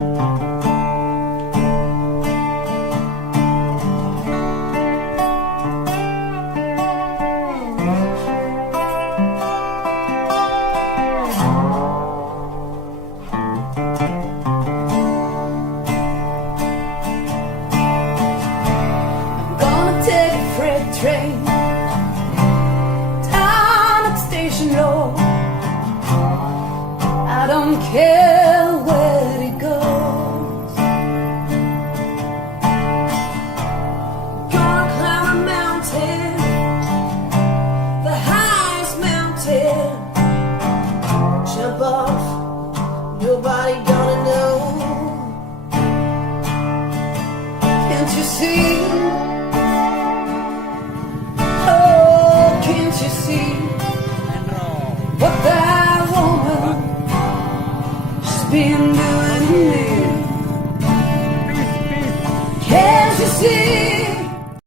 Gonna take a freight train down at station road. I don't care where it goes. Gonna climb a mountain, the highest mountain. Jump off, nobody gonna know. Can't you see? Oh, can't you see what that woman has been doing to me? Can't you see?